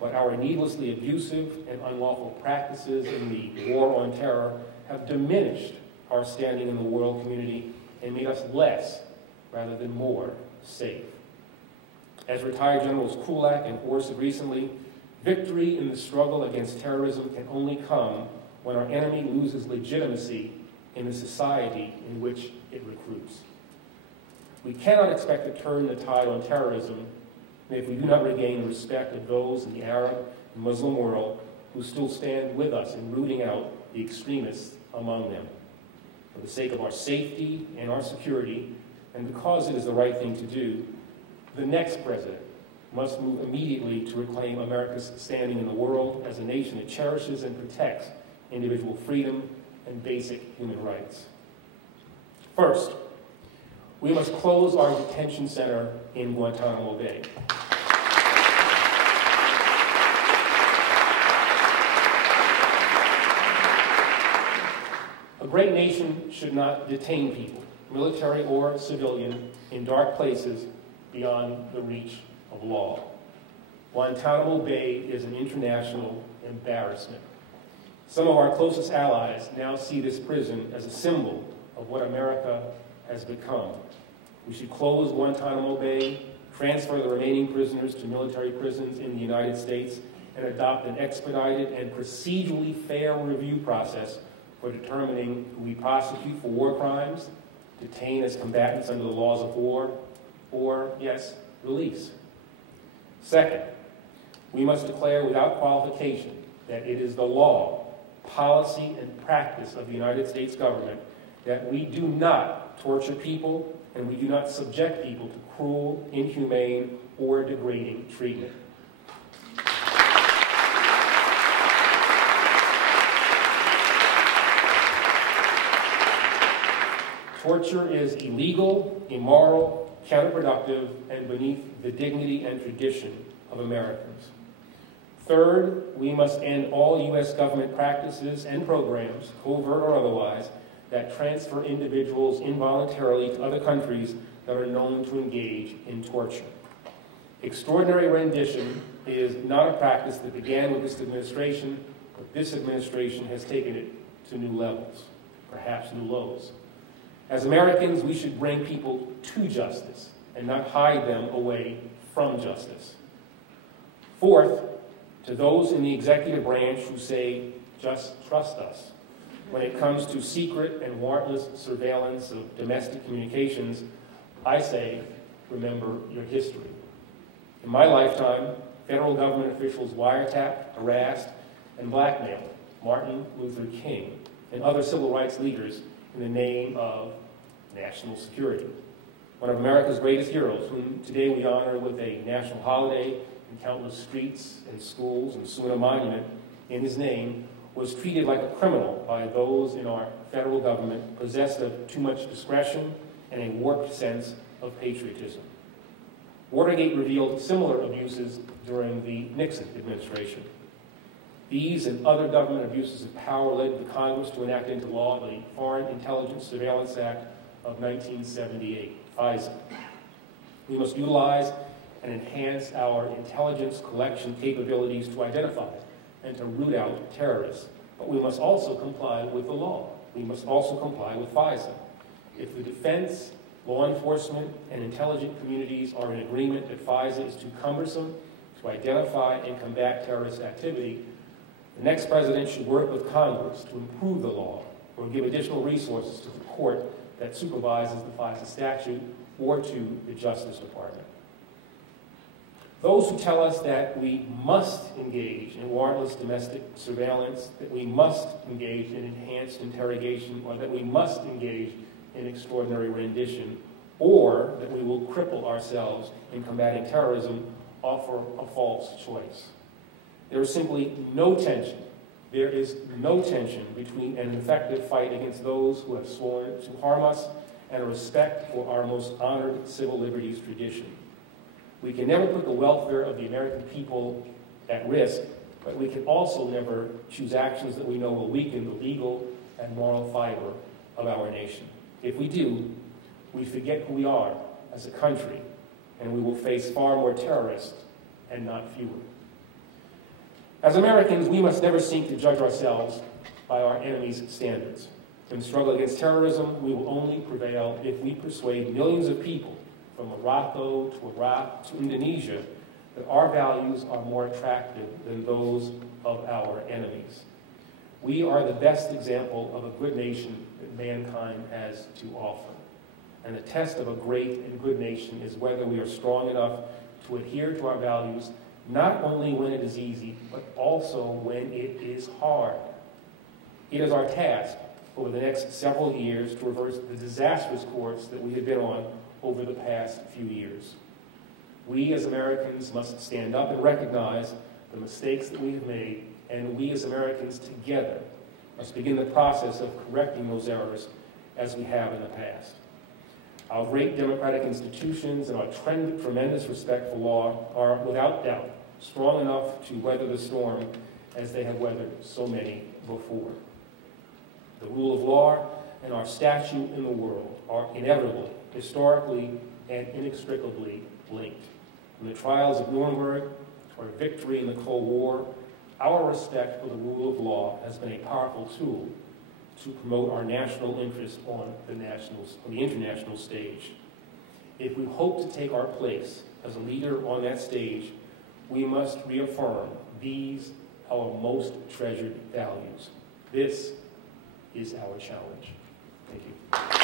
but our needlessly abusive and unlawful practices in the war on terror have diminished our standing in the world community and made us less, rather than more, safe. As retired Generals Kulak and Orr said recently, victory in the struggle against terrorism can only come when our enemy loses legitimacy in the society in which it recruits. We cannot expect to turn the tide on terrorism if we do not regain the respect of those in the Arab and Muslim world who still stand with us in rooting out the extremists among them. For the sake of our safety and our security, and because it is the right thing to do, the next president must move immediately to reclaim America's standing in the world as a nation that cherishes and protects individual freedom and basic human rights. First, we must close our detention center in Guantanamo Bay. A great nation should not detain people, military or civilian, in dark places beyond the reach of law. Guantanamo Bay is an international embarrassment. Some of our closest allies now see this prison as a symbol of what America has become. We should close Guantanamo Bay, transfer the remaining prisoners to military prisons in the United States, and adopt an expedited and procedurally fair review process for determining who we prosecute for war crimes, detain as combatants under the laws of war, or, yes, release. Second, we must declare without qualification that it is the law, policy, and practice of the United States government that we do not torture people and we do not subject people to cruel, inhumane, or degrading treatment. Torture is illegal, immoral, counterproductive, and beneath the dignity and tradition of Americans. Third, we must end all U.S. government practices and programs, covert or otherwise, that transfer individuals involuntarily to other countries that are known to engage in torture. Extraordinary rendition is not a practice that began with this administration, but this administration has taken it to new levels, perhaps new lows. As Americans, we should bring people to justice and not hide them away from justice. Fourth, to those in the executive branch who say, just trust us, when it comes to secret and warrantless surveillance of domestic communications, I say, remember your history. In my lifetime, federal government officials wiretapped, harassed, and blackmailed Martin Luther King and other civil rights leaders in the name of national security. One of America's greatest heroes, whom today we honor with a national holiday and countless streets and schools and soon a monument in his name, was treated like a criminal by those in our federal government possessed of too much discretion and a warped sense of patriotism. Watergate revealed similar abuses during the Nixon administration. These and other government abuses of power led the Congress to enact into law the Foreign Intelligence Surveillance Act of 1978, FISA. We must utilize and enhance our intelligence collection capabilities to identify and to root out terrorists. But we must also comply with the law. We must also comply with FISA. If the defense, law enforcement, and intelligence communities are in agreement that FISA is too cumbersome to identify and combat terrorist activity, the next president should work with Congress to improve the law or give additional resources to the court that supervises the FISA statute or to the Justice Department. Those who tell us that we must engage in warrantless domestic surveillance, that we must engage in enhanced interrogation, or that we must engage in extraordinary rendition, or that we will cripple ourselves in combating terrorism, offer a false choice. There is simply no tension. There is no tension between an effective fight against those who have sworn to harm us and a respect for our most honored civil liberties tradition. We can never put the welfare of the American people at risk, but we can also never choose actions that we know will weaken the legal and moral fiber of our nation. If we do, we forget who we are as a country, and we will face far more terrorists and not fewer. As Americans, we must never seek to judge ourselves by our enemies' standards. In the struggle against terrorism, we will only prevail if we persuade millions of people, from Morocco to Iraq to Indonesia, that our values are more attractive than those of our enemies. We are the best example of a good nation that mankind has to offer. And the test of a great and good nation is whether we are strong enough to adhere to our values, not only when it is easy, but also when it is hard. It is our task over the next several years to reverse the disastrous course that we have been on over the past few years. We as Americans must stand up and recognize the mistakes that we have made, and we as Americans together must begin the process of correcting those errors as we have in the past. Our great democratic institutions and our tremendous respect for law are, without doubt, strong enough to weather the storm as they have weathered so many before. The rule of law and our statute in the world are inevitably, historically, and inextricably linked. From the trials of Nuremberg to our victory in the Cold War, our respect for the rule of law has been a powerful tool to promote our national interest on the international stage. If we hope to take our place as a leader on that stage, we must reaffirm these, our most treasured values. This is our challenge. Thank you.